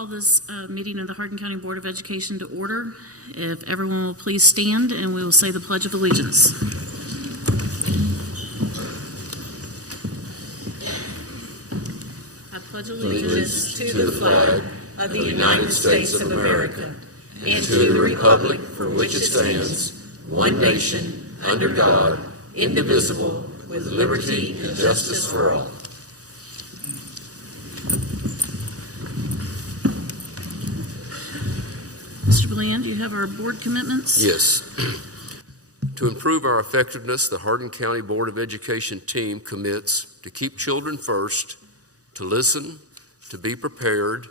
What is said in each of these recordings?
call this meeting of the Hardin County Board of Education to order. If everyone will please stand and we will say the Pledge of Allegiance. I pledge allegiance to the flag of the United States of America and to the republic for which it stands, one nation, under God, indivisible, with liberty and justice for all. Mr. Bland, do you have our board commitments? Yes. To improve our effectiveness, the Hardin County Board of Education team commits to keep children first, to listen, to be prepared,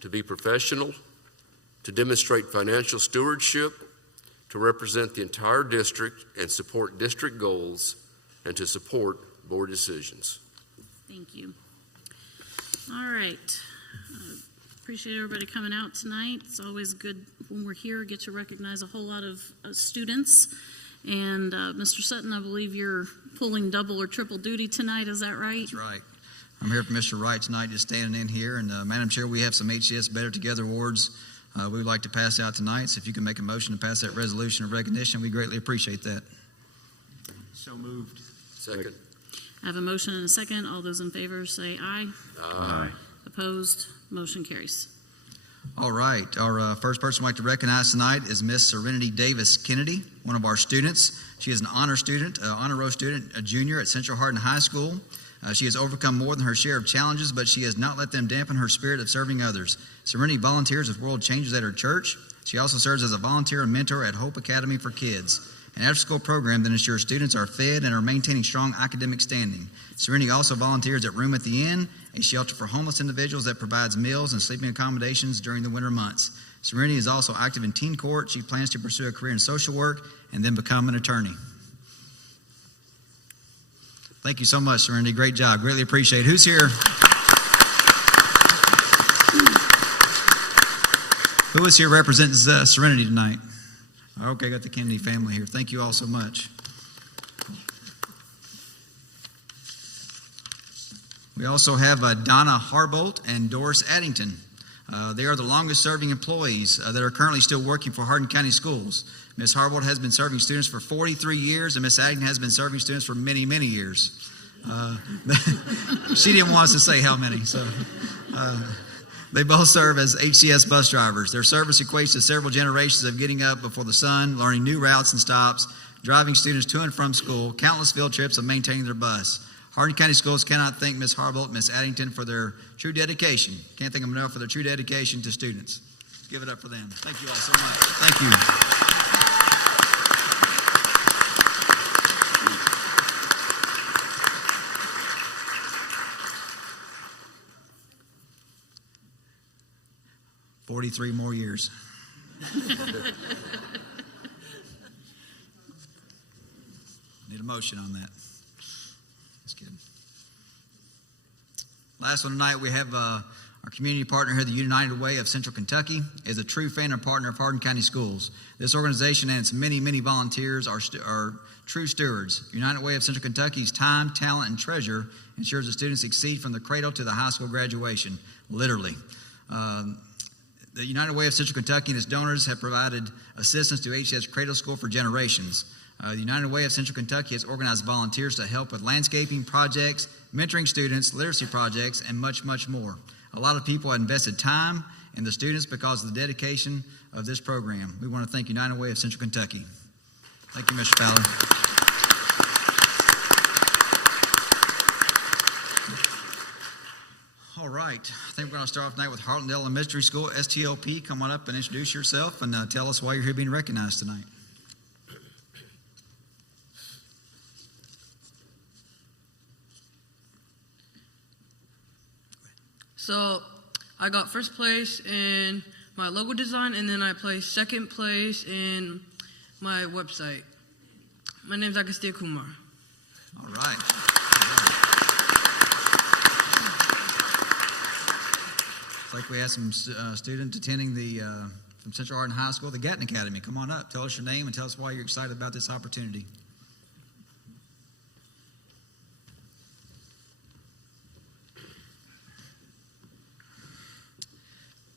to be professional, to demonstrate financial stewardship, to represent the entire district and support district goals, and to support board decisions. Thank you. All right. Appreciate everybody coming out tonight. It's always good when we're here, get to recognize a whole lot of students. And Mr. Sutton, I believe you're pulling double or triple duty tonight. Is that right? That's right. I'm here for Mr. Wright tonight, just standing in here. And Madam Chair, we have some HCS Better Together awards we would like to pass out tonight. So if you can make a motion to pass that resolution of recognition, we greatly appreciate that. So moved. Second. I have a motion and a second. All those in favor say aye. Aye. Opposed? Motion carries. All right. Our first person I'd like to recognize tonight is Miss Serenity Davis Kennedy, one of our students. She is an honor student, honor row student, a junior at Central Hardin High School. She has overcome more than her share of challenges, but she has not let them dampen her spirit of serving others. Serenity volunteers with World Changers at her church. She also serves as a volunteer and mentor at Hope Academy for Kids, an after-school program that ensures students are fed and are maintaining strong academic standing. Serenity also volunteers at Room at the Inn, a shelter for homeless individuals that provides meals and sleeping accommodations during the winter months. Serenity is also active in teen court. She plans to pursue a career in social work and then become an attorney. Thank you so much, Serenity. Great job. Greatly appreciate it. Who's here? Who is here representing Serenity tonight? Okay, got the Kennedy family here. Thank you all so much. We also have Donna Harbolt and Doris Addington. They are the longest serving employees that are currently still working for Hardin County Schools. Ms. Harbolt has been serving students for 43 years, and Ms. Addington has been serving students for many, many years. She didn't want us to say how many, so they both serve as HCS bus drivers. Their service equates to several generations of getting up before the sun, learning new routes and stops, driving students to and from school, countless field trips, and maintaining their bus. Hardin County Schools cannot thank Ms. Harbolt and Ms. Addington for their true dedication. Can't thank them enough for their true dedication to students. Give it up for them. Thank you all so much. Thank you. "43 more years." Need a motion on that. Just kidding. Last one tonight, we have our community partner here, the United Way of Central Kentucky, is a true fan and partner of Hardin County Schools. This organization and its many, many volunteers are true stewards. United Way of Central Kentucky's time, talent, and treasure ensures that students succeed from the cradle to the high school graduation, literally. The United Way of Central Kentucky and its donors have provided assistance to HCS Cradle School for generations. The United Way of Central Kentucky has organized volunteers to help with landscaping projects, mentoring students, literacy projects, and much, much more. A lot of people have invested time in the students because of the dedication of this program. We want to thank United Way of Central Kentucky. Thank you, Mr. Fowler. All right, I think we're going to start off tonight with Hartland Elementary School, STLP. Come on up and introduce yourself and tell us why you're here being recognized tonight. So I got first place in my logo design, and then I placed second place in my website. My name is Agastya Kumar. All right. It's like we have some students attending from Central Hardin High School, the Gatton Academy. Come on up. Tell us your name and tell us why you're excited about this opportunity.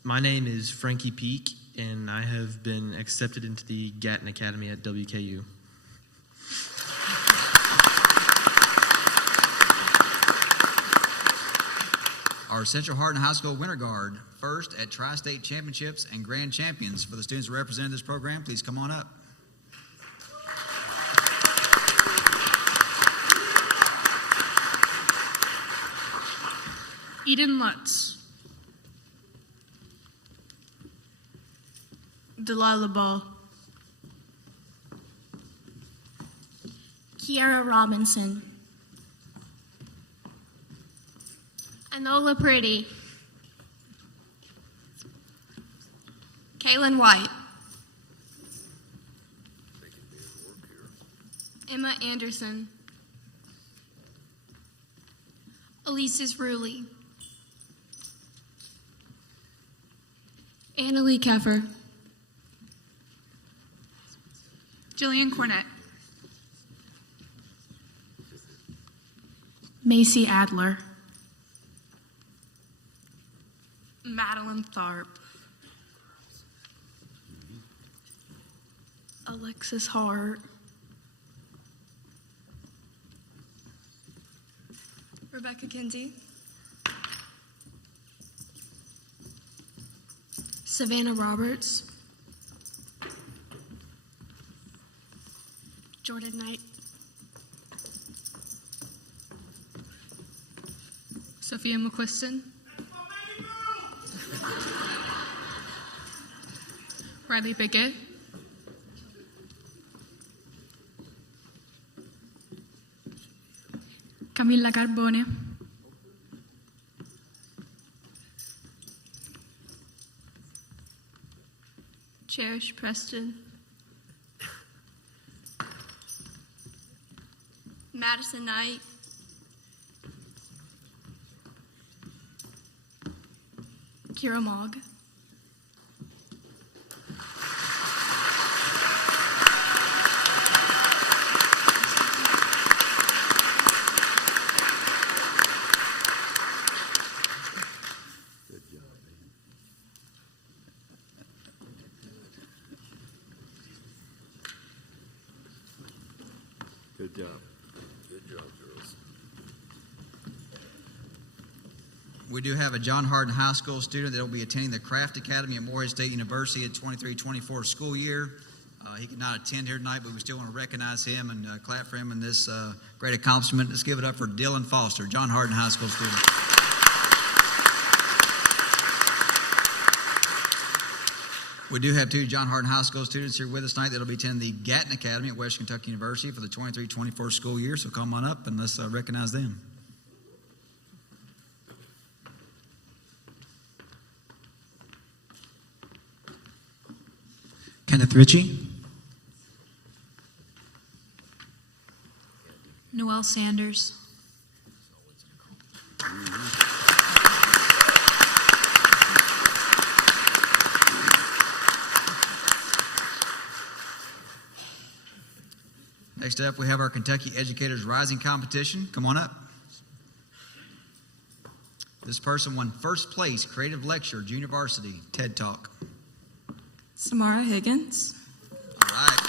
My name is Frankie Peak, and I have been accepted into the Gatton Academy at WKU. Our Central Hardin High School Winter Guard, first at Tri-State Championships and Grand Champions. For the students who represent this program, please come on up. Eden Lutz. Delilah Ball. Kiara Robinson. Enola Pretty. Kaylin White. Emma Anderson. Elises Ruley. Annalie Keffer. Jillian Cornett. Macy Adler. Madeline Tharp. Alexis Hart. Rebecca Kinsey. Savannah Roberts. Jordan Knight. Sophia McQuiston. Riley Pickett. Camilla Carbone. Cherish Preston. Madison Knight. Kira Mogg. Good job. Good job, girls. We do have a John Hardin High School student that will be attending the Craft Academy at Morehead State University at 23-24 school year. He could not attend here tonight, but we still want to recognize him and clap for him in this great accomplishment. Let's give it up for Dylan Foster, John Hardin High School student. We do have two John Hardin High School students here with us tonight that will be attending the Gatton Academy at Western Kentucky University for the 23-24 school year. So come on up and let's recognize them. Kenneth Ritchie. Noelle Sanders. Next up, we have our Kentucky Educators Rising Competition. Come on up. This person won first place Creative Lecture, Junior Varsity, TED Talk. Samara Higgins. All right.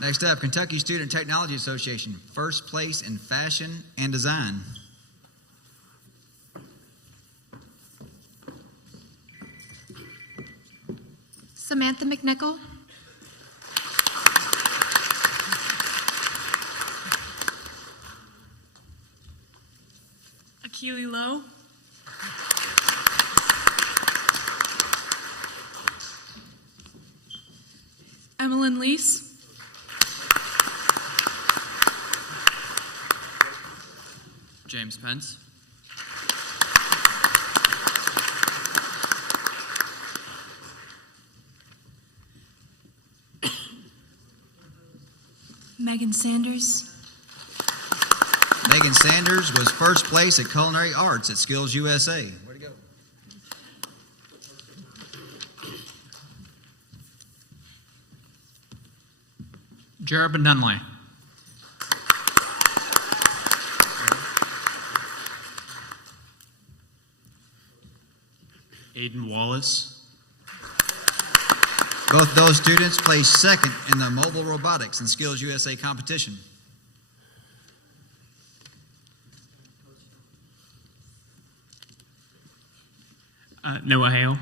Next up, Kentucky Student Technology Association, first place in fashion and design. Samantha McNichol. Akili Lowe. Emmeline Lease. James Pence. Megan Sanders. Megan Sanders was first place at Culinary Arts at Skills USA. Way to go. Jared Nunley. Aiden Wallace. Both those students placed second in the Mobile Robotics and Skills USA competition. Noah Hale.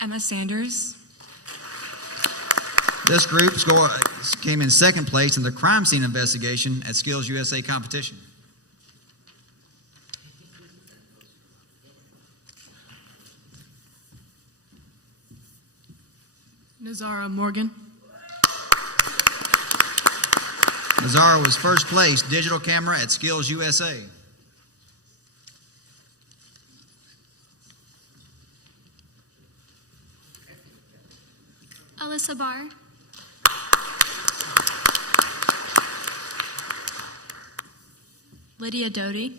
Emma Sanders. This group came in second place in the crime scene investigation at Skills USA competition. Nazara Morgan. Nazara was first place digital camera at Skills USA. Alyssa Barr. Lydia Doty.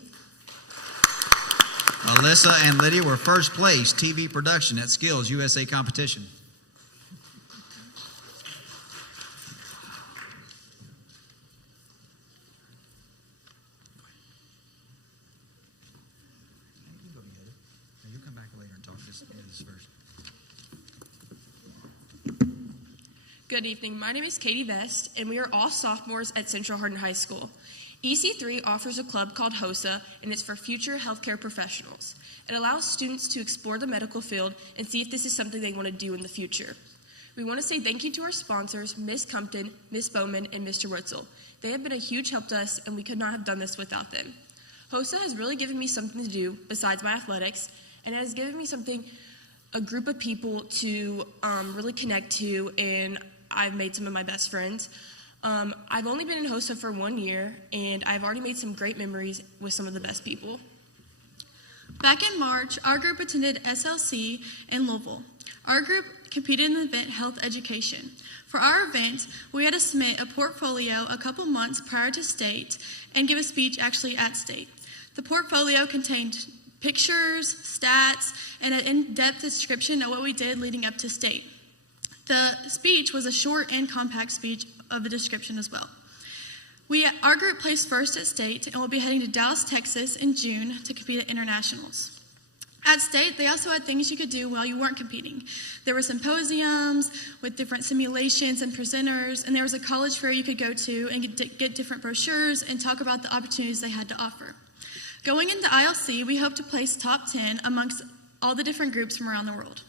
Alyssa and Lydia were first place TV production at Skills USA competition. You'll come back later and talk this first. Good evening. My name is Katie Vest, and we are all sophomores at Central Hardin High School. EC3 offers a club called HOSA, and it's for future healthcare professionals. It allows students to explore the medical field and see if this is something they want to do in the future. We want to say thank you to our sponsors, Ms. Compton, Ms. Bowman, and Mr. Witzel. They have been a huge help to us, and we could not have done this without them. HOSA has really given me something to do besides my athletics, and it has given me a group of people to really connect to, and I've made some of my best friends. I've only been in HOSA for 1 year, and I've already made some great memories with some of the best people. Back in March, our group attended SLC in Louisville. Our group competed in the event Health Education. For our event, we had to submit a portfolio a couple months prior to state and give a speech actually at state. The portfolio contained pictures, stats, and an in-depth description of what we did leading up to state. The speech was a short and compact speech of a description as well. Our group placed first at state and will be heading to Dallas, Texas in June to compete at internationals. At state, they also had things you could do while you weren't competing. There were symposiums with different simulations and presenters, and there was a college fair you could go to and get different brochures and talk about the opportunities they had to offer. Going into ILC, we hope to place top 10 amongst all the different groups from around the world.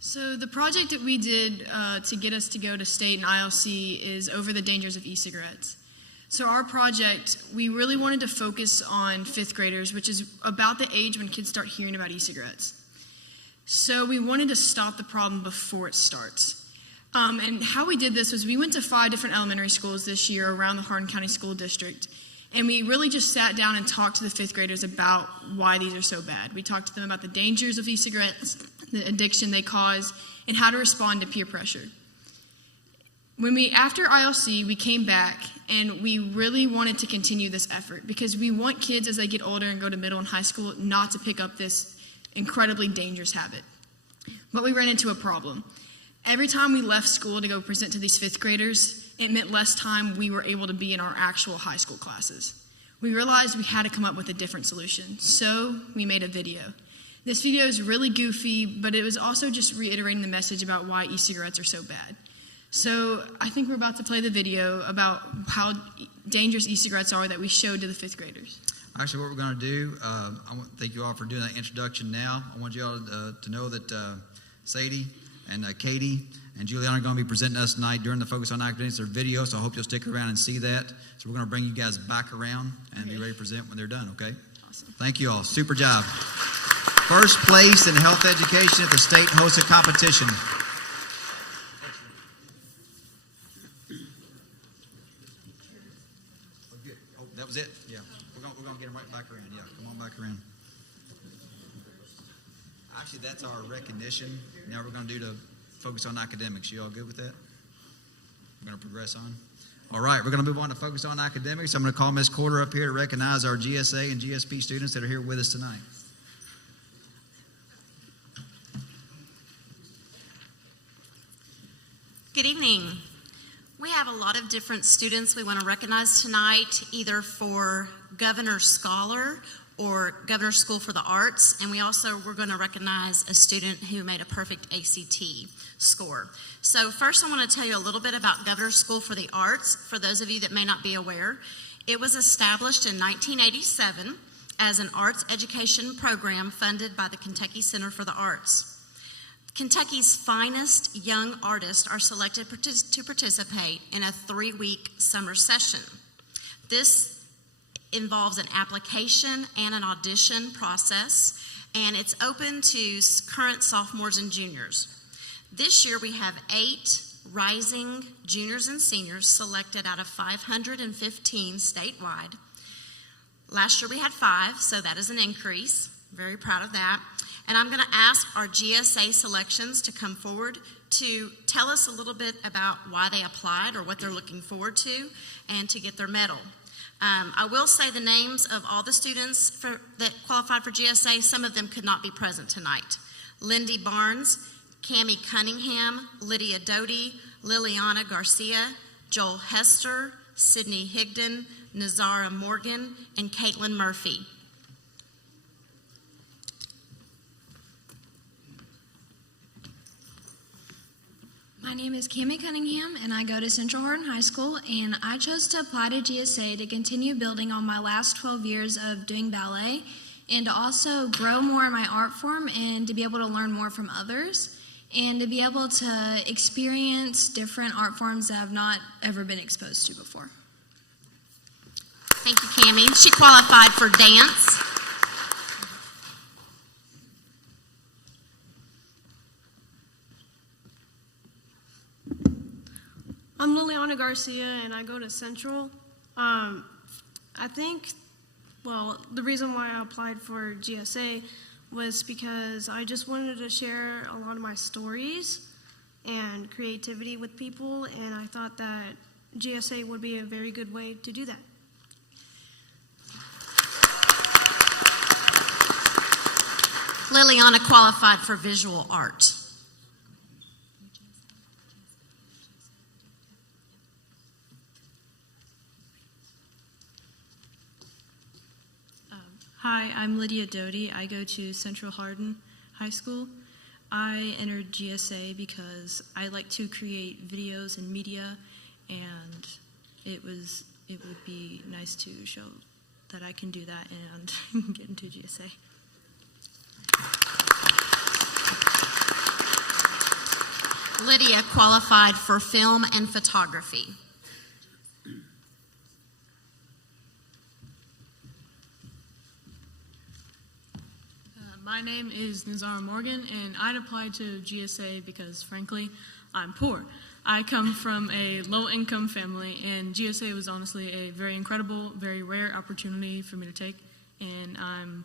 So the project that we did to get us to go to state and ILC is over the dangers of e-cigarettes. So our project, we really wanted to focus on 5th graders, which is about the age when kids start hearing about e-cigarettes. So we wanted to stop the problem before it starts. And how we did this was we went to 5 different elementary schools this year around the Hardin County School District. And we really just sat down and talked to the 5th graders about why these are so bad. We talked to them about the dangers of e-cigarettes, the addiction they cause, and how to respond to peer pressure. After ILC, we came back and we really wanted to continue this effort because we want kids as they get older and go to middle and high school not to pick up this incredibly dangerous habit. But we ran into a problem. Every time we left school to go present to these 5th graders, it meant less time we were able to be in our actual high school classes. We realized we had to come up with a different solution, so we made a video. This video is really goofy, but it was also just reiterating the message about why e-cigarettes are so bad. So I think we're about to play the video about how dangerous e-cigarettes are that we showed to the 5th graders. Actually, what we're going to do, I want to thank you all for doing that introduction now. I want you all to know that Sadie and Katie and Juliana are going to be presenting us tonight during the Focus on Academics. Their video, so I hope you'll stick around and see that. So we're going to bring you guys back around and be ready to present when they're done, okay? Awesome. Thank you all. Super job. First place in health education at the state HOSA competition. Oh, that was it? Yeah. We're going to get them right back around. Yeah, come on back around. Actually, that's our recognition. Now we're going to do the Focus on Academics. You all good with that? We're going to progress on. All right, we're going to move on to Focus on Academics. I'm going to call Ms. Corder up here to recognize our GSA and GSP students that are here with us tonight. Good evening. We have a lot of different students we want to recognize tonight, either for Governor Scholar or Governor School for the Arts, and we're going to recognize a student who made a perfect ACT score. So first I want to tell you a little bit about Governor School for the Arts, for those of you that may not be aware. It was established in 1987 as an arts education program funded by the Kentucky Center for the Arts. Kentucky's finest young artists are selected to participate in a 3-week summer session. This involves an application and an audition process, and it's open to current sophomores and juniors. This year we have 8 rising juniors and seniors selected out of 515 statewide. Last year we had 5, so that is an increase. Very proud of that. And I'm going to ask our GSA selections to come forward to tell us a little bit about why they applied or what they're looking forward to and to get their medal. I will say the names of all the students that qualified for GSA. Some of them could not be present tonight. Lindy Barnes, Cammie Cunningham, Lydia Doty, Liliana Garcia, Joel Hester, Sydney Higdon, Nazara Morgan, and Caitlin Murphy. My name is Cammie Cunningham, and I go to Central Hardin High School, and I chose to apply to GSA to continue building on my last 12 years of doing ballet and to also grow more in my art form and to be able to learn more from others and to be able to experience different art forms that I've not ever been exposed to before. Thank you, Cammie. She qualified for dance. I'm Liliana Garcia, and I go to Central. I think, the reason why I applied for GSA was because I just wanted to share a lot of my stories and creativity with people, and I thought that GSA would be a very good way to do that. Liliana qualified for visual art. Hi, I'm Lydia Doty. I go to Central Hardin High School. I entered GSA because I like to create videos and media, and it would be nice to show that I can do that and get into GSA. Lydia qualified for film and photography. My name is Nazara Morgan, and I'd applied to GSA because, frankly, I'm poor. I come from a low-income family, and GSA was honestly a very incredible, very rare opportunity for me to take, and I'm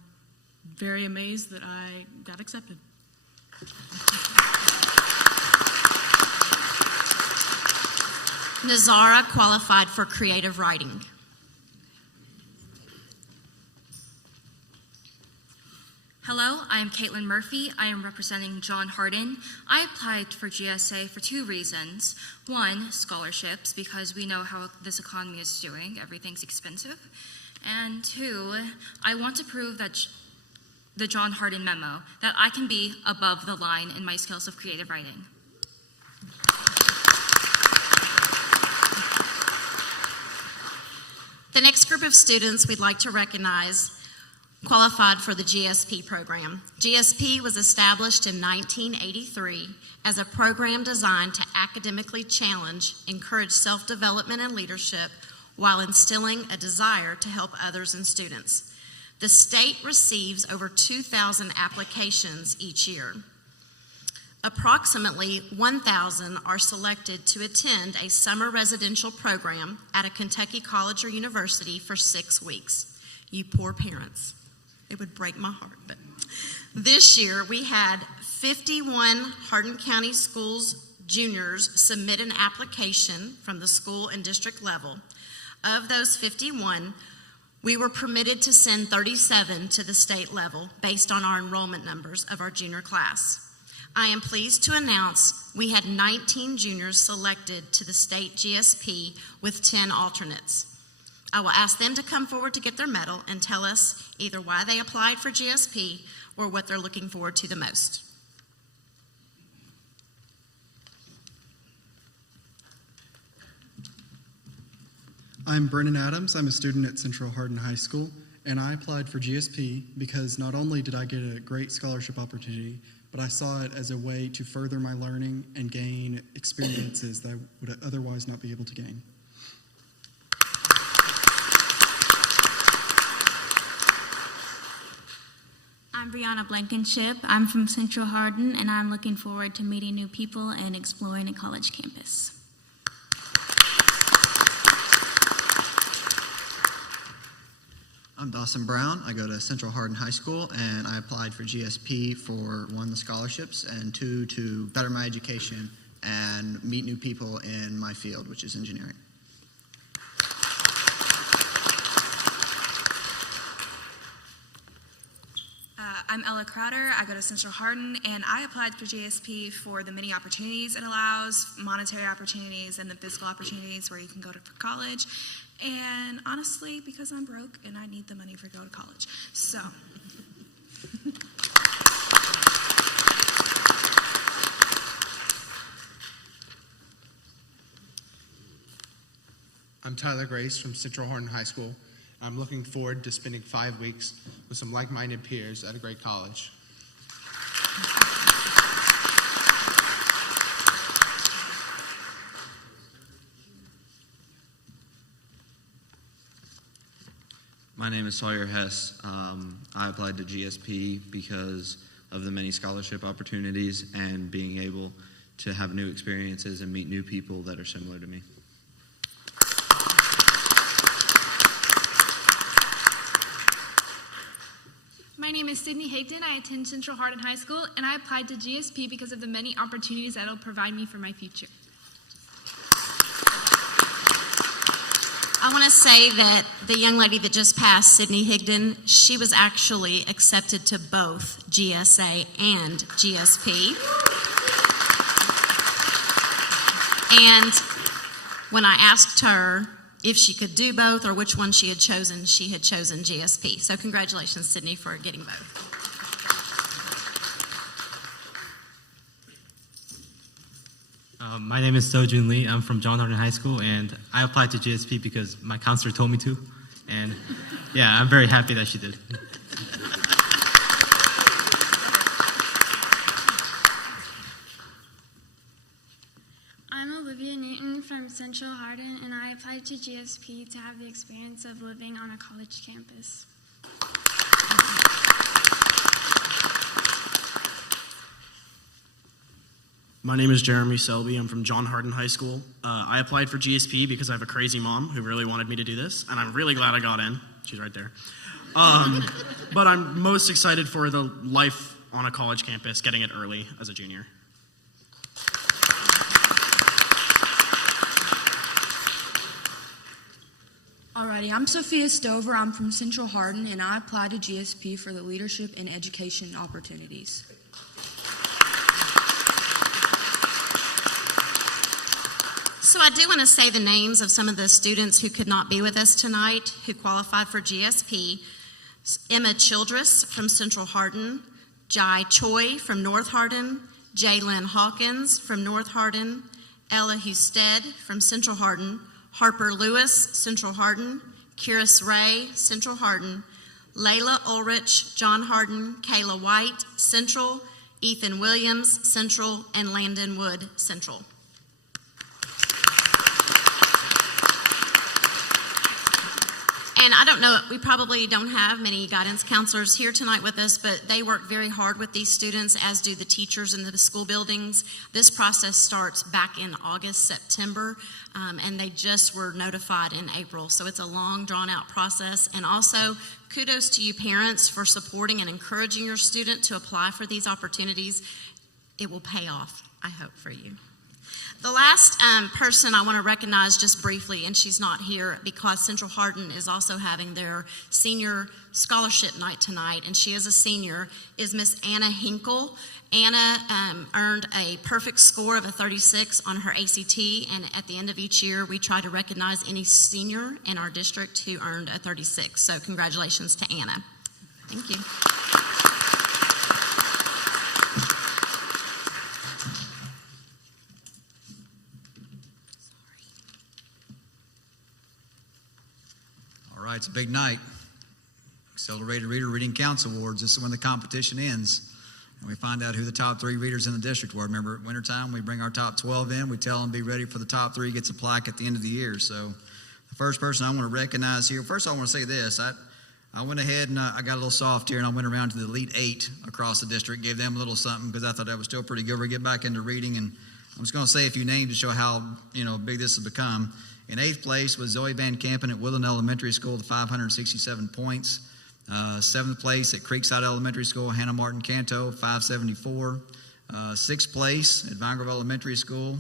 very amazed that I got accepted. Nazara qualified for creative writing. Hello, I am Caitlin Murphy. I am representing John Hardin. I applied for GSA for 2 reasons. 1, scholarships, because we know how this economy is doing. Everything's expensive. And 2, I want to prove that the John Hardin memo, that I can be above the line in my skills of creative writing. The next group of students we'd like to recognize qualified for the GSP program. GSP was established in 1983 as a program designed to academically challenge, encourage self-development and leadership while instilling a desire to help others and students. The state receives over 2,000 applications each year. Approximately 1,000 are selected to attend a summer residential program at a Kentucky college or university for 6 weeks. You poor parents. It would break my heart. But this year we had 51 Hardin County Schools juniors submit an application from the school and district level. Of those 51, we were permitted to send 37 to the state level based on our enrollment numbers of our junior class. I am pleased to announce we had 19 juniors selected to the state GSP with 10 alternates. I will ask them to come forward to get their medal and tell us either why they applied for GSP or what they're looking forward to the most. I'm Brennan Adams. I'm a student at Central Hardin High School, and I applied for GSP because not only did I get a great scholarship opportunity, but I saw it as a way to further my learning and gain experiences that I would otherwise not be able to gain. I'm Brianna Blankenship. I'm from Central Hardin, and I'm looking forward to meeting new people and exploring a college campus. I'm Dawson Brown. I go to Central Hardin High School, and I applied for GSP for, 1, the scholarships, and 2, to better my education and meet new people in my field, which is engineering. I'm Ella Crowder. I go to Central Hardin, and I applied for GSP for the many opportunities it allows, monetary opportunities and the physical opportunities where you can go to for college. And honestly, because I'm broke and I need the money for go to college. So. I'm Tyler Grace from Central Hardin High School. I'm looking forward to spending 5 weeks with some like-minded peers at a great college. My name is Sawyer Hess. I applied to GSP because of the many scholarship opportunities and being able to have new experiences and meet new people that are similar to me. My name is Sydney Higdon. I attend Central Hardin High School, and I applied to GSP because of the many opportunities that it'll provide me for my future. I want to say that the young lady that just passed, Sydney Higdon, she was actually accepted to both GSA and GSP. And when I asked her if she could do both or which one she had chosen GSP. So congratulations, Sydney, for getting both. My name is Sojun Lee. I'm from John Hardin High School, and I applied to GSP because my counselor told me to. And yeah, I'm very happy that she did. I'm Olivia Newton from Central Hardin, and I applied to GSP to have the experience of living on a college campus. My name is Jeremy Selby. I'm from John Hardin High School. I applied for GSP because I have a crazy mom who really wanted me to do this, and I'm really glad I got in. She's right there. But I'm most excited for the life on a college campus, getting it early as a junior. Alrighty, I'm Sophia Stover. I'm from Central Hardin, and I applied to GSP for the leadership and education opportunities. So I do want to say the names of some of the students who could not be with us tonight who qualified for GSP. Emma Childress from Central Hardin, Jai Choi from North Hardin, Jaylyn Hawkins from North Hardin, Ella Husted from Central Hardin, Harper Lewis, Central Hardin, Kiris Ray, Central Hardin, Layla Ulrich, John Hardin, Kayla White, Central, Ethan Williams, Central, and Landon Wood, Central. And I don't know, we probably don't have many guidance counselors here tonight with us, but they work very hard with these students, as do the teachers in the school buildings. This process starts back in August, September, and they just were notified in April. So it's a long, drawn-out process. And also, kudos to you parents for supporting and encouraging your student to apply for these opportunities. It will pay off, I hope, for you. The last person I want to recognize just briefly, and she's not here because Central Hardin is also having their senior scholarship night tonight, and she is a senior, is Miss Anna Hinkle. Anna earned a perfect score of a 36 on her ACT, and at the end of each year, we try to recognize any senior in our district who earned a 36. So congratulations to Anna. Thank you. All right, it's a big night. Accelerated Reader Reading Council Awards. This is when the competition ends. And we find out who the top 3 readers in the district were. Remember, at wintertime, we bring our top 12 in. We tell them be ready for the top 3, gets a plaque at the end of the year. So the first person I want to recognize here, first I want to say this. I went ahead and I got a little soft here, and I went around to the Elite 8 across the district, gave them a little something because I thought that was still pretty good. We're getting back into reading, and I'm just going to say a few names to show how big this has become. In 8th place was Zoe Van Campen at Woodland Elementary School with 567 points. 7th place at Creekside Elementary School, Hannah Martin Canto, 574. 6th place at Vine Grove Elementary School,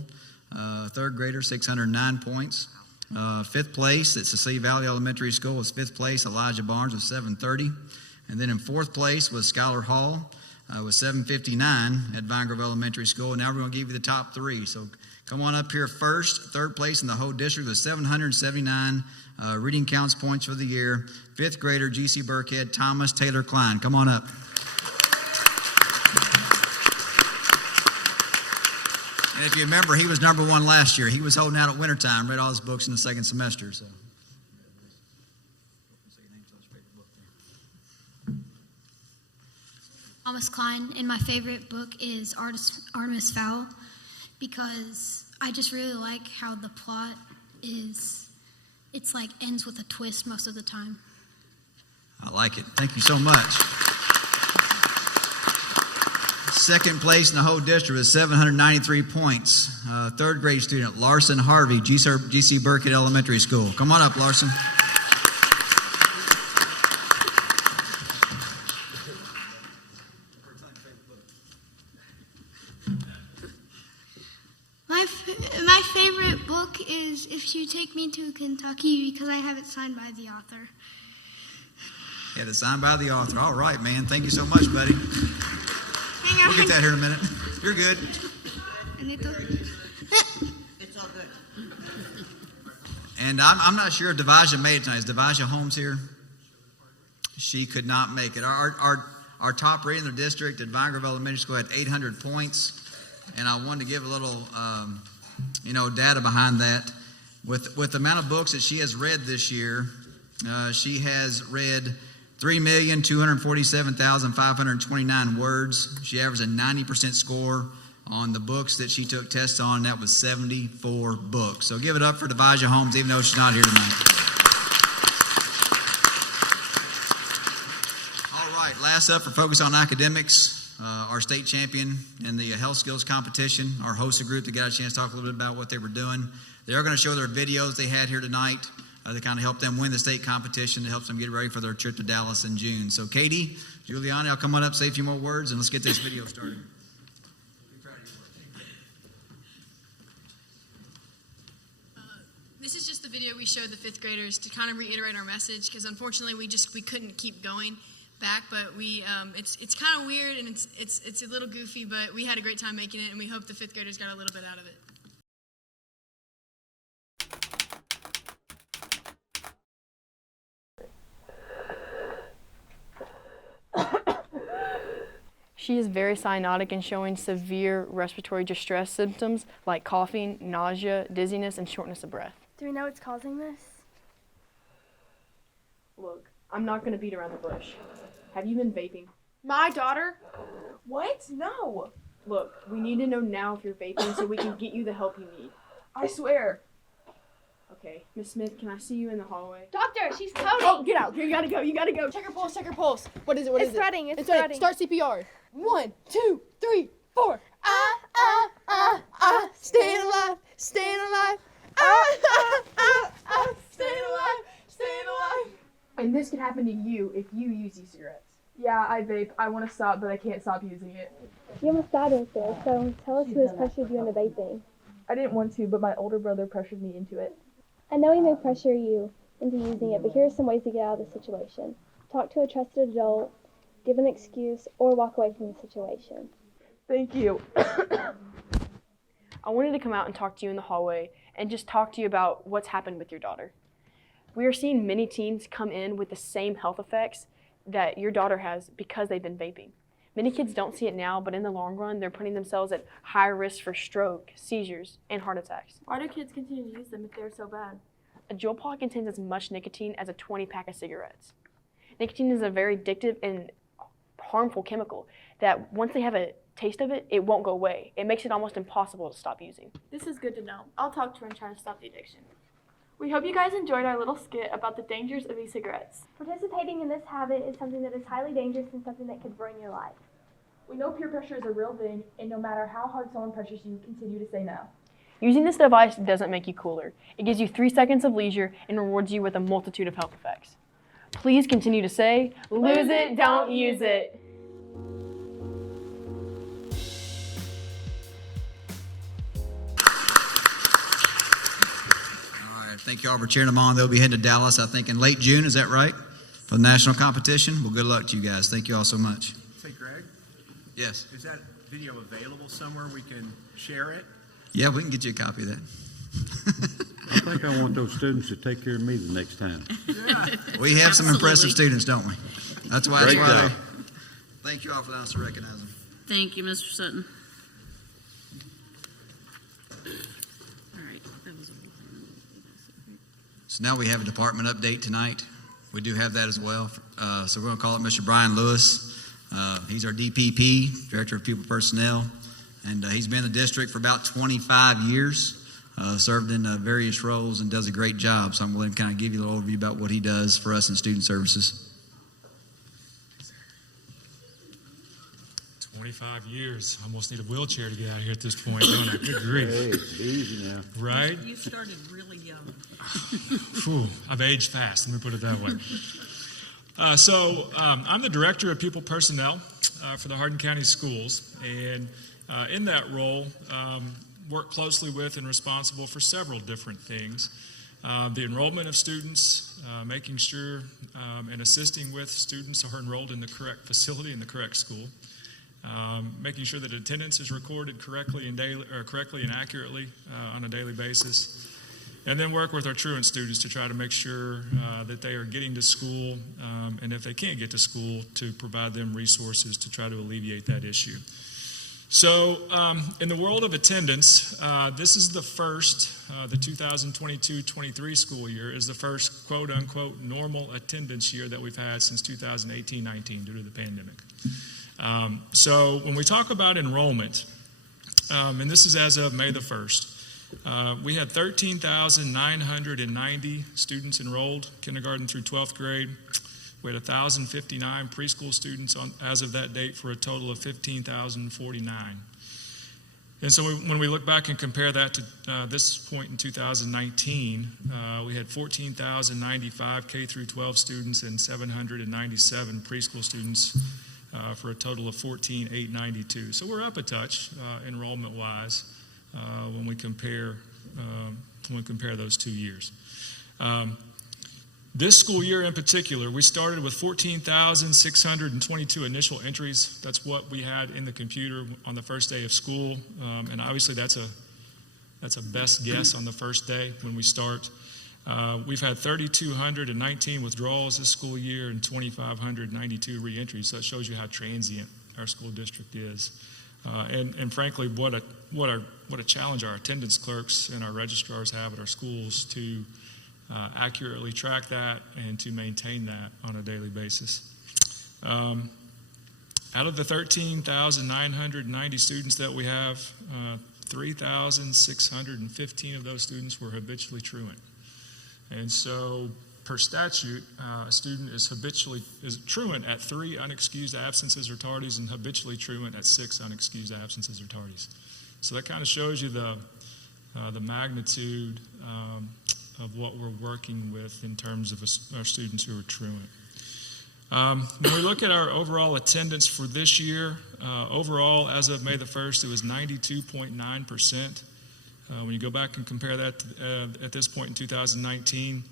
3rd grader, 609 points. 5th place at Cecilia Valley Elementary School was 5th place, Elijah Barnes with 730. And then in 4th place was Skylar Hall with 759 at Vine Grove Elementary School. And now we're going to give you the top 3. So come on up here first. 3rd place in the whole district with 779 reading counts points for the year. 5th grader, G.C. Burkhead, Thomas Taylor Klein. Come on up. And if you remember, he was number 1 last year. He was holding out at wintertime, read all his books in the 2nd semester. So. Thomas Klein, and my favorite book is Artemis Fowl because I just really like how the plot is, it's like ends with a twist most of the time. I like it. Thank you so much. 2nd place in the whole district with 793 points. 3rd grade student, Larson Harvey, G.C. Burkett Elementary School. Come on up, Larson. My favorite book is If You Take Me to Kentucky because I have it signed by the author. Yeah, it's signed by the author. All right, man. Thank you so much, buddy. We'll get that here in a minute. You're good. It's all good. And I'm not sure if Devasia made it tonight. Is Devasia Holmes here? She could not make it. Our top reader in the district at Vine Grove Elementary School had 800 points. And I wanted to give a little, data behind that. With the amount of books that she has read this year, she has read 3,247,529 words. She averaged a 90% score on the books that she took tests on, and that was 74 books. So give it up for Devasia Holmes, even though she's not here tonight. All right, last up for Focus on Academics. Our state champion in the health skills competition, our HOSA group, that got a chance to talk a little bit about what they were doing. They are going to show their videos they had here tonight to kind of help them win the state competition, to help them get ready for their trip to Dallas in June. So Katie, Giuliani, I'll come on up, say a few more words, and let's get this video started. This is just the video we showed the 5th graders to kind of reiterate our message because unfortunately we couldn't keep going back, but it's kind of weird and it's a little goofy, but we had a great time making it, and we hope the 5th graders got a little bit out of it. She is very cyanotic and showing severe respiratory distress symptoms like coughing, nausea, dizziness, and shortness of breath. Do we know what's causing this? Look, I'm not going to beat around the bush. Have you been vaping? My daughter? What? No. Look, we need to know now if you're vaping so we can get you the help you need. I swear. Okay, Miss Smith, can I see you in the hallway? Doctor, she's toning. Oh, get out. You gotta go. Check her pulse. What is it? It's spreading. It's spreading. Start CPR. 1, 2, 3, 4. Staying alive. Staying alive. Staying alive. Staying alive. And this could happen to you if you use e-cigarettes. Yeah, I vape. I want to stop, but I can't stop using it. You almost died right there, so tell us who has pressured you into vaping. I didn't want to, but my older brother pressured me into it. I know he may pressure you into using it, but here are some ways to get out of the situation. Talk to a trusted adult, give an excuse, or walk away from the situation. Thank you. I wanted to come out and talk to you in the hallway and just talk to you about what's happened with your daughter. We are seeing many teens come in with the same health effects that your daughter has because they've been vaping. Many kids don't see it now, but in the long run, they're putting themselves at high risk for stroke, seizures, and heart attacks. Why do kids continue to use them if they're so bad? A Juul pod contains as much nicotine as a 20-pack of cigarettes. Nicotine is a very addictive and harmful chemical that once they have a taste of it, it won't go away. It makes it almost impossible to stop using. This is good to know. I'll talk to her and try to stop the addiction. We hope you guys enjoyed our little skit about the dangers of e-cigarettes. Participating in this habit is something that is highly dangerous and something that could ruin your life. We know peer pressure is a real thing, and no matter how hard someone pressures you, continue to say no. Using this device doesn't make you cooler. It gives you 3 seconds of leisure and rewards you with a multitude of health effects. Please continue to say, lose it, don't use it. Thank you all for cheering them on. They'll be heading to Dallas, I think, in late June. Is that right? For the national competition. Well, good luck to you guys. Thank you all so much. Say, Greg? Yes. Is that video available somewhere we can share it? Yeah, we can get you a copy of that. I think I want those students to take care of me the next time. We have some impressive students, don't we? That's why. Great job. Thank you all for allowing us to recognize them. Thank you, Mr. Sutton. All right. That was So now we have a department update tonight. We do have that as well. So we're going to call it Mr. Brian Lewis. He's our DPP, Director of Pupil Personnel, and he's been in the district for about 25 years, served in various roles and does a great job. So I'm going to kind of give you a little overview about what he does for us in student services. 25 years. Almost need a wheelchair to get out of here at this point, don't I? Good grief. Hey, it's easy now. Right? You started really young. Whew, I've aged fast, let me put it that way. I'm the Director of Pupil Personnel for the Hardin County Schools, and in that role, work closely with and responsible for several different things. The enrollment of students, making sure and assisting with students who are enrolled in the correct facility in the correct school. Making sure that attendance is recorded correctly and accurately on a daily basis, and then work with our truant students to try to make sure that they are getting to school, and if they can't get to school, to provide them resources to try to alleviate that issue. So in the world of attendance, this is the first, the 2022-23 school year is the first quote-unquote normal attendance year that we've had since 2018-19 due to the pandemic. So when we talk about enrollment, and this is as of May the 1st, we had 13,990 students enrolled, kindergarten through 12th grade. We had 1,059 preschool students as of that date for a total of 15,049. And so when we look back and compare that to this point in 2019, we had 14,095 K through 12 students and 797 preschool students for a total of 14,892. So we're up a touch enrollment-wise when we compare those 2 years. This school year in particular, we started with 14,622 initial entries. That's what we had in the computer on the first day of school, and obviously that's a best guess on the first day when we start. We've had 3,219 withdrawals this school year and 2,592 reentries. So that shows you how transient our school district is, and frankly, what a challenge our attendance clerks and our registrars have at our schools to accurately track that and to maintain that on a daily basis. Out of the 13,990 students that we have, 3,615 of those students were habitually truant. And so, per statute, a student is truant at 3 unexcused absences or tardies and habitually truant at 6 unexcused absences or tardies. So that kind of shows you the magnitude of what we're working with in terms of our students who are truant. When we look at our overall attendance for this year, overall, as of May the 1st, it was 92.9%. When you go back and compare that at this point in 2019,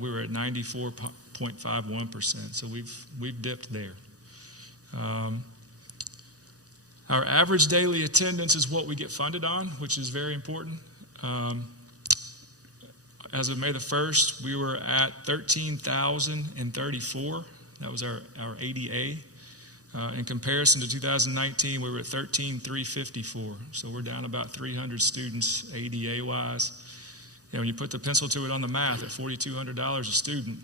we were at 94.51%. So we've dipped there. Our average daily attendance is what we get funded on, which is very important. As of May the 1st, we were at 13,034. That was our ADA. In comparison to 2019, we were at 13,354. So we're down about 300 students ADA-wise. When you put the pencil to it on the math, at $4,200 a student,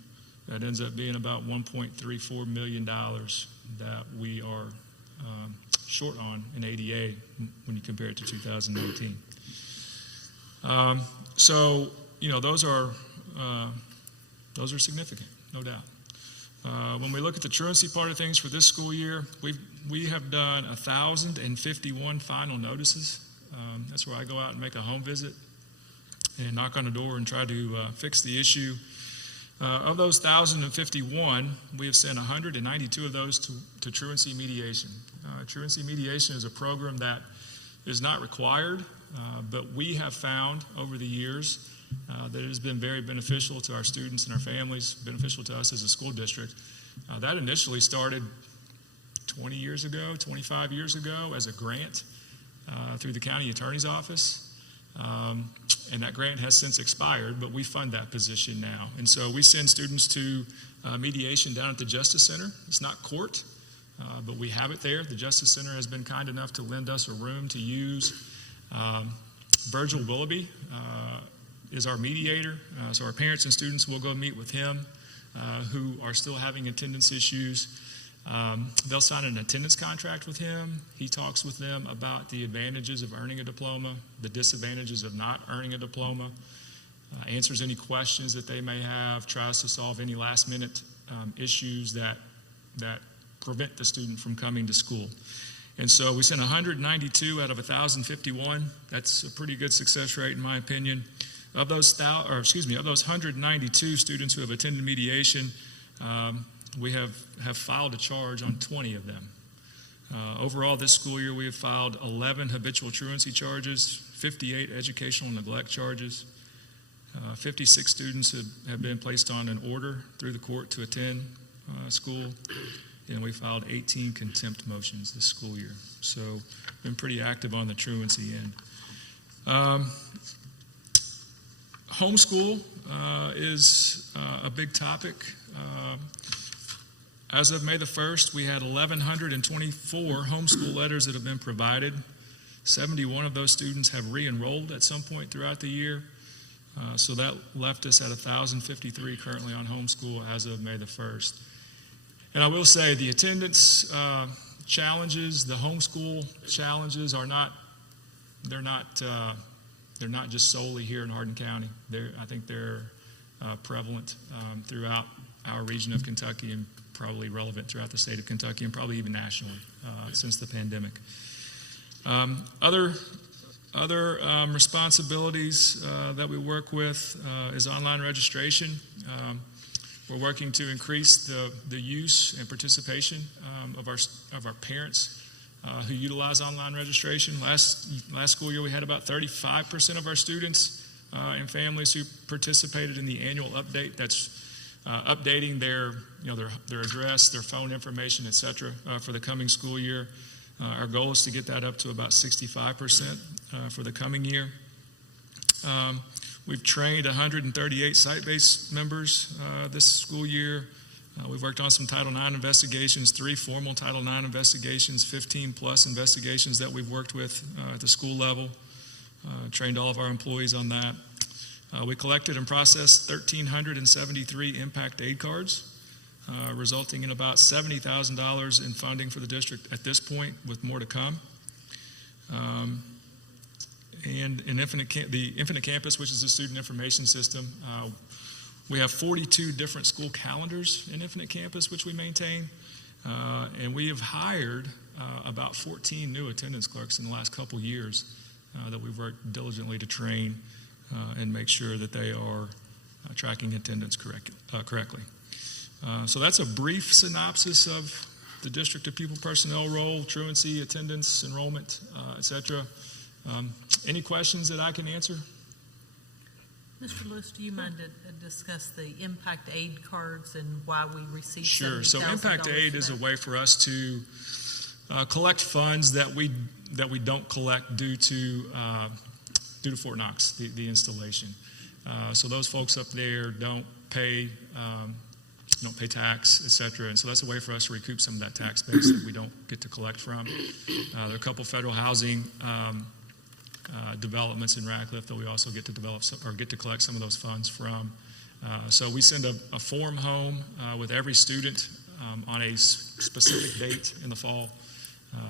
that ends up being about $1.34 million that we are short on in ADA when you compare it to 2019. So, those are significant, no doubt. When we look at the truancy part of things for this school year, we have done 1,051 final notices. That's where I go out and make a home visit and knock on the door and try to fix the issue. Of those 1,051, we have sent 192 of those to truancy mediation. Truancy mediation is a program that is not required, but we have found over the years that it has been very beneficial to our students and our families, beneficial to us as a school district. That initially started 20 years ago, 25 years ago as a grant through the county attorney's office. And that grant has since expired, but we fund that position now. And so we send students to mediation down at the Justice Center. It's not court, but we have it there. The Justice Center has been kind enough to lend us a room to use. Virgil Willoughby is our mediator, so our parents and students will go meet with him who are still having attendance issues. They'll sign an attendance contract with him. He talks with them about the advantages of earning a diploma, the disadvantages of not earning a diploma, answers any questions that they may have, tries to solve any last-minute issues that prevent the student from coming to school. And so we sent 192 out of 1,051. That's a pretty good success rate in my opinion. Of those 192 students who have attended mediation, we have filed a charge on 20 of them. Overall, this school year, we have filed 11 habitual truancy charges, 58 educational neglect charges, 56 students have been placed on an order through the court to attend school, and we filed 18 contempt motions this school year. So, been pretty active on the truancy end. Homeschool is a big topic. As of May the 1st, we had 1,124 homeschool letters that have been provided. 71 of those students have re-enrolled at some point throughout the year. So that left us at 1,053 currently on homeschool as of May the 1st. And I will say the attendance challenges, the homeschool challenges are not just solely here in Hardin County. I think they're prevalent throughout our region of Kentucky and probably relevant throughout the state of Kentucky and probably even nationally since the pandemic. Other responsibilities that we work with is online registration. We're working to increase the use and participation of our parents who utilize online registration. Last school year, we had about 35% of our students and families who participated in the annual update. That's updating their address, their phone information, etc. For the coming school year. Our goal is to get that up to about 65% for the coming year. We've trained 138 site-based members this school year. We've worked on some Title IX investigations, 3 formal Title IX investigations, 15 plus investigations that we've worked with at the school level. Trained all of our employees on that. We collected and processed 1,373 impact aid cards, resulting in about $70,000 in funding for the district at this point, with more to come. And in the Infinite Campus, which is the student information system, we have 42 different school calendars in Infinite Campus, which we maintain. And we have hired about 14 new attendance clerks in the last couple years that we've worked diligently to train and make sure that they are tracking attendance correctly. So that's a brief synopsis of the District of Pupil Personnel role, truancy, attendance, enrollment, etc. Any questions that I can answer? Mr. Lewis, do you mind to discuss the impact aid cards and why we receive Sure. So impact $70,000 aid is a way for us to collect funds that we don't collect due to Fort Knox, the installation. So those folks up there don't pay tax, et cetera, and so that's a way for us to recoup some of that tax base that we don't get to collect from. There are a couple federal housing developments in Radcliffe that we also get to develop or get to collect some of those funds from. So we send a form home with every student on a specific date in the fall.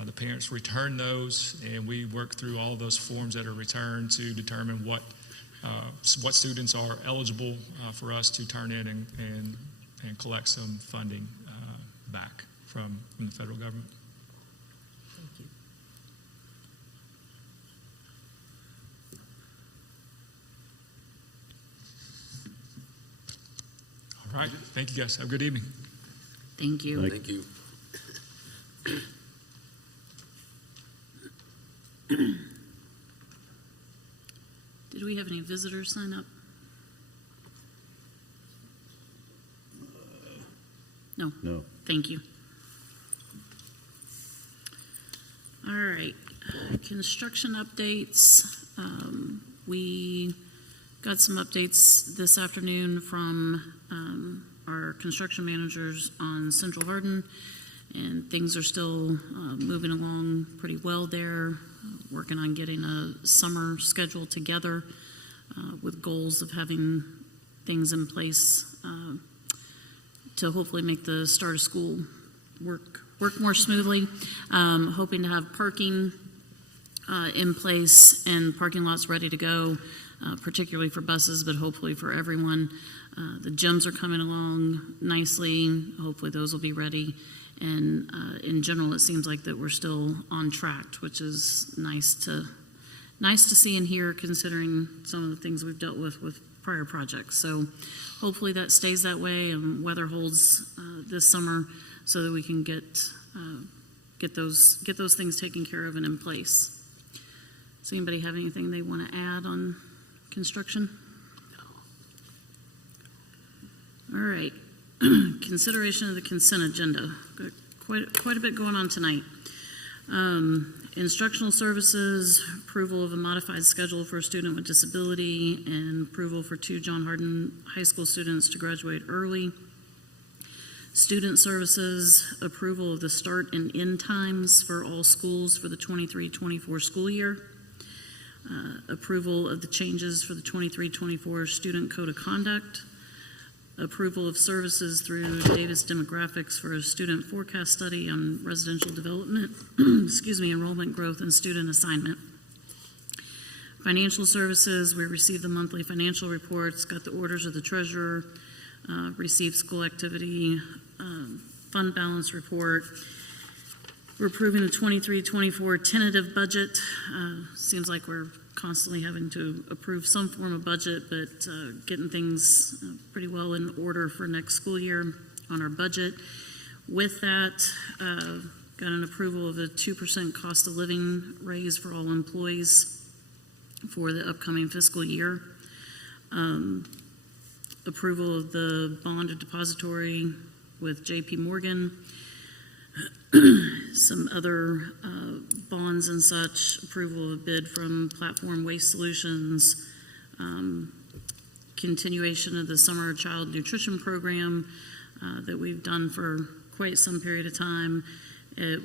The parents return those, and we work through all of those forms that are returned to determine what students are eligible for us to turn in and collect some funding back from the federal government. Thank you. All right. Thank you, guys. Have a good evening. Thank you. Thank you. Did we have any visitors sign up? No. No. Thank you. All right. Construction updates. We got some updates this afternoon from our construction managers on Central Hardin, and things are still moving along pretty well there. Working on getting a summer schedule together with goals of having things in place to hopefully make the start of school work more smoothly. Hoping to have parking in place and parking lots ready to go, particularly for buses, but hopefully for everyone. The gyms are coming along nicely. Hopefully those will be ready. And in general, it seems like that we're still on track, which is nice to see and hear, considering some of the things we've dealt with prior projects. So hopefully that stays that way and weather holds this summer so that we can get those things taken care of and in place. Does anybody have anything they want to add on construction? No. All right. Consideration of the consent agenda. Got quite a bit going on tonight. Instructional services, approval of a modified schedule for a student with disability, and approval for 2 John Hardin High School students to graduate early. Student services, approval of the start and end times for all schools for the 23-24 school year. Approval of the changes for the 23-24 student code of conduct. Approval of services through Davis Demographics for a student forecast study on residential development, enrollment growth and student assignment. Financial services, we received the monthly financial reports, got the orders of the treasurer, received school activity, fund balance report. We're approving the 23-24 tentative budget. Seems like we're constantly having to approve some form of budget, but getting things pretty well in order for next school year on our budget. With that, got an approval of a 2% cost of living raise for all employees for the upcoming fiscal year. Approval of the bond depository with J.P. Morgan. Some other bonds and such, approval of bid from Platform Waste Solutions, continuation of the summer child nutrition program that we've done for quite some period of time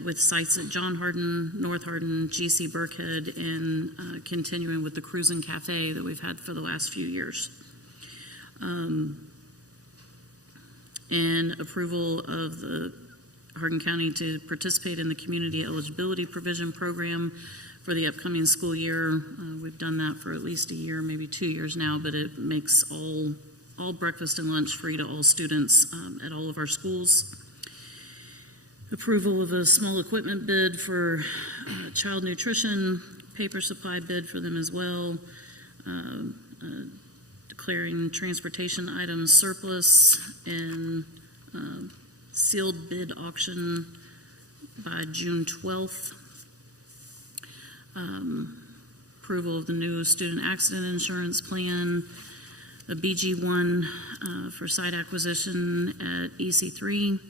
with sites at John Hardin, North Hardin, GC Burkhead, and continuing with the Cruisin' Cafe that we've had for the last few years. And approval of the Hardin County to participate in the community eligibility provision program for the upcoming school year. We've done that for at least a year, maybe 2 years now, but it makes all breakfast and lunch free to all students at all of our schools. Approval of a small equipment bid for child nutrition, paper supply bid for them as well. Declaring transportation items surplus and sealed bid auction by June 12th. approval of the new student accident insurance plan, a BG1 for site acquisition at EC3,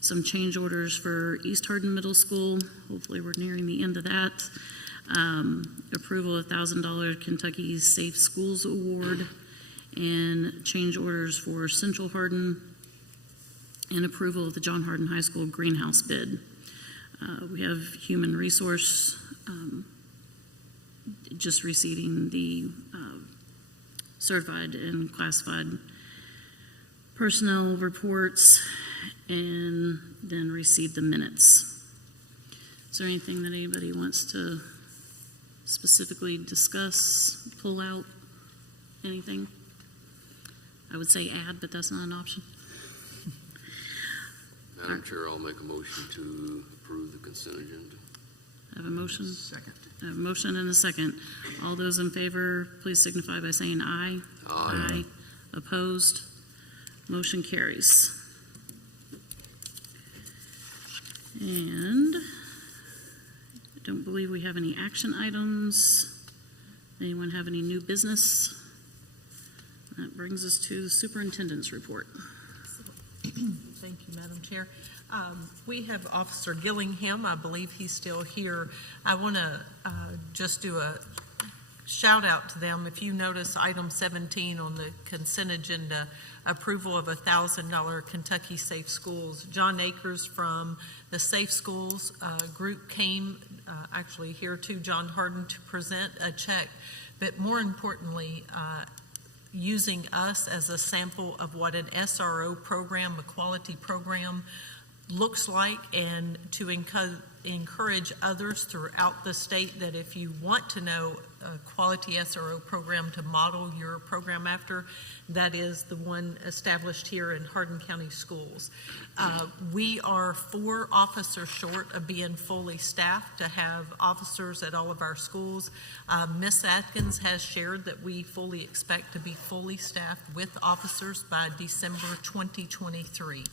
some change orders for East Hardin Middle School. Hopefully we're nearing the end of that. Approval of $1,000 Kentucky Safe Schools Award, and change orders for Central Hardin, and approval of the John Hardin High School greenhouse bid. We have human resource just receiving the certified and classified personnel reports, and then receive the minutes. Is there anything that anybody wants to specifically discuss, pull out, anything? I would say add, but that's not an option. Madam Chair, I'll make a motion to approve the consent agenda. I have a motion. Second. I have a motion and a second. All those in favor, please signify by saying aye. Aye. Opposed? Motion carries. And I don't believe we have any action items. Anyone have any new business? That brings us to the superintendent's report. Thank you, Madam Chair. We have Officer Gillingham. I believe he's still here. I want to just do a shout out to them. If you notice item 17 on the consent agenda, approval of $1,000 Kentucky Safe Schools. John Akers from the Safe Schools group came actually here to John Hardin to present a check, but more importantly, using us as a sample of what an SRO program, a quality program, looks like, and to encourage others throughout the state that if you want to know a quality SRO program to model your program after, that is the one established here in Hardin County Schools. We are 4 officers short of being fully staffed to have officers at all of our schools. Ms. Atkins has shared that we fully expect to be fully staffed with officers by December 2023.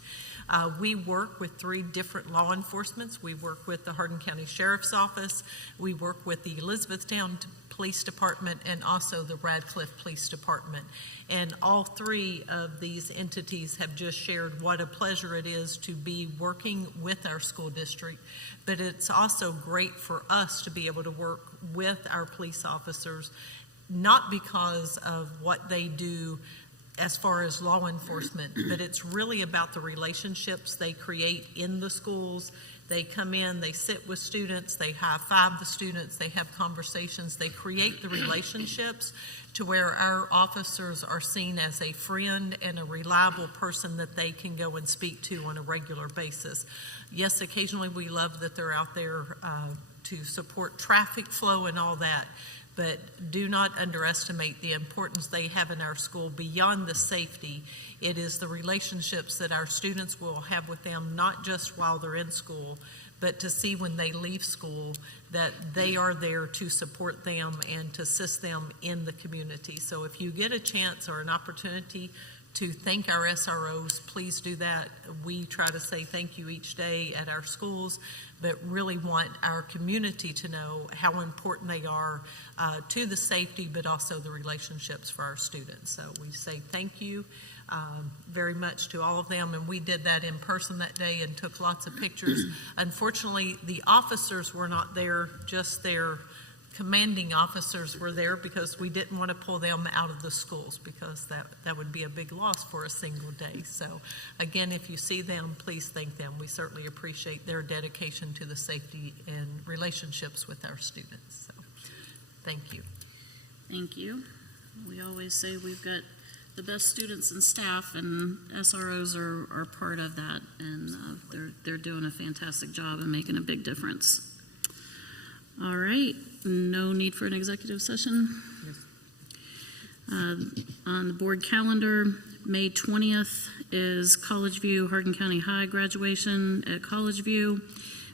We work with 3 different law enforcements. We work with the Hardin County Sheriff's Office, we work with the Elizabethtown Police Department, and also the Radcliffe Police Department. And all 3 of these entities have just shared what a pleasure it is to be working with our school district. But it's also great for us to be able to work with our police officers, not because of what they do as far as law enforcement, but it's really about the relationships they create in the schools. They come in, they sit with students, they high-five the students, they have conversations, they create the relationships to where our officers are seen as a friend and a reliable person that they can go and speak to on a regular basis. Yes, occasionally we love that they're out there to support traffic flow and all that, but do not underestimate the importance they have in our school beyond the safety. It is the relationships that our students will have with them, not just while they're in school, but to see when they leave school that they are there to support them and to assist them in the community. So if you get a chance or an opportunity to thank our SROs, please do that. We try to say thank you each day at our schools, but really want our community to know how important they are to the safety, but also the relationships for our students. So we say thank you very much to all of them, and we did that in person that day and took lots of pictures. Unfortunately, the officers were not there, just their commanding officers were there, because we didn't want to pull them out of the schools, because that would be a big loss for a single day. So again, if you see them, please thank them. We certainly appreciate their dedication to the safety and relationships with our students. So thank you. Thank you. We always say we've got the best students and staff, and SROs are part of that, and they're doing a fantastic job and making a big difference. All right, no need for an executive session. Yes. On the board calendar, May 20th is College View Hardin County High graduation at College View.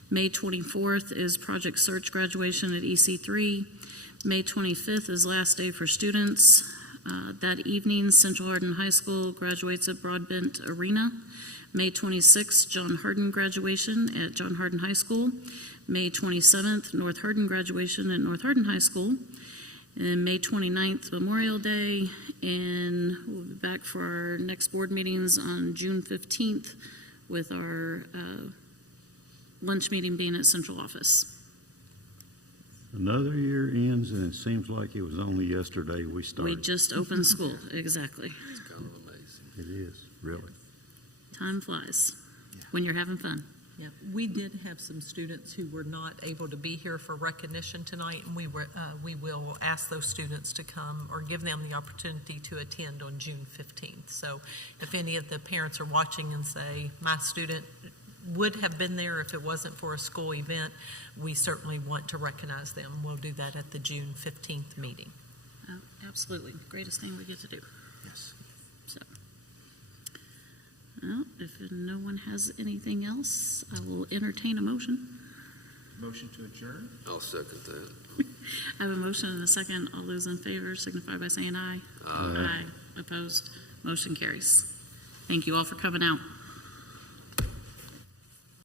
May 24th is Project Search graduation at EC3. May 25th is last day for students. That evening, Central Hardin High School graduates at Broadbent Arena. May 26th, John Hardin graduation at John Hardin High School. May 27th, North Hardin graduation at North Hardin High School. And May 29th, Memorial Day, and we'll be back for our next board meetings on June 15th with our lunch meeting being at central office. Another year ends, and it seems like it was only yesterday we started. We just opened school, exactly. It's kind of amazing. It is, really. Time flies when you're having fun. Yeah, we did have some students who were not able to be here for recognition tonight, and we will ask those students to come or give them the opportunity to attend on June 15th. So if any of the parents are watching and say, my student would have been there if it wasn't for a school event, we certainly want to recognize them. We'll do that at the June 15th meeting. Oh, absolutely. Greatest thing we get to do. Yes. So, well, if no one has anything else, I will entertain a motion. Motion to adjourn? I'll second that. I have a motion and a second. All those in favor signify by saying aye. Aye. Aye. Opposed? Motion carries. Thank you all for coming out.